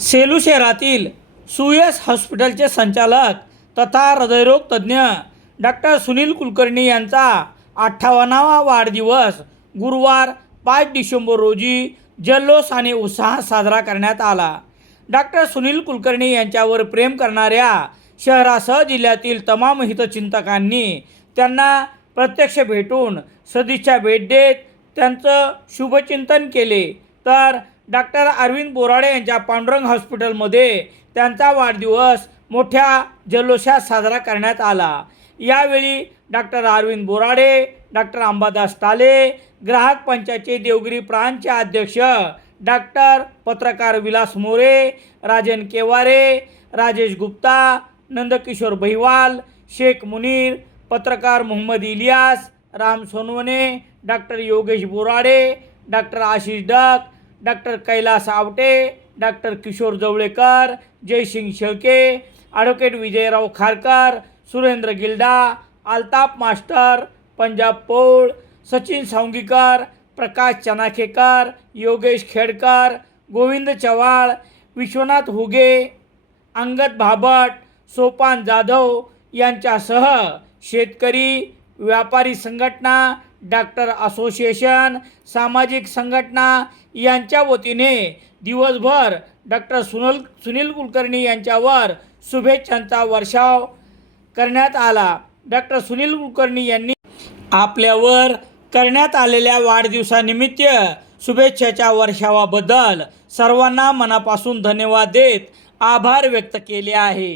सेलू शहरातील सुयस हॉस्पिटलचे संचालक तथा हृदयरोग तज्ज्ञ डॉक्टर सुनील कुलकर्णी यांचा अठ्ठावन्नावा वाढदिवस गुरुवार पाच डिसेंबर रोजी जल्लोष आणि उत्साहात साजरा करण्यात आला. डॉक्टर सुनील कुलकर्णी यांच्यावर प्रेम करणाऱ्या शहरासह जिल्ह्यातील तमाम हितचिंतकांनी त्यांना प्रत्यक्ष भेटून सदिच्छा भेट देत त्यांचं शुभचिंतन केले. तर डॉक्टर अरविंद बोराडे यांच्या पांडुरंग हॉस्पिटलमध्ये त्यांचा वाढदिवस मोठ्या जल्लोषात साजरा करण्यात आला. यावेळी डॉक्टर अरविंद बोराडे डॉक्टर अंबादास ताले ग्राहक पंचायतचे देवगिरी प्रांतचे अध्यक्ष डॉक्टर पत्रकार विलास मोरे राजन केवारे राजेश गुप्ता नंदकिशोर बहिवाल शेख मुनीर पत्रकार Mohammed Ilyas Ram Sonawane doctor Yogesh Borade doctor Ashish Dak doctor Kailas Awate doctor Kishor Jawalekar Jaysing Shelke advocate Vijayrao Kharkar Surendra Gilda Altap master Punjab Pol Sachin Sawangikar Prakash Chanakhekar Yogesh Khedkar Govind Chavhal Vishwanath Huge Angad Bhabat Sopan Jadhav यांच्यासह शेतकरी व्यापारी संघटना doctor association सामाजिक संघटना यांच्या वतीने दिवसभर doctor Sunil Sunil Kulkarni यांच्यावर शुभेच्छांचा वर्षाव करण्यात आला. डॉक्टर सुनील कुलकर्णी यांनी आपल्यावर करण्यात आलेल्या वाढदिवसानिमित्त शुभेच्छाच्या वर्षावाबद्दल सर्वांना मनापासून धन्यवाद देत आभार व्यक्त केले आहे.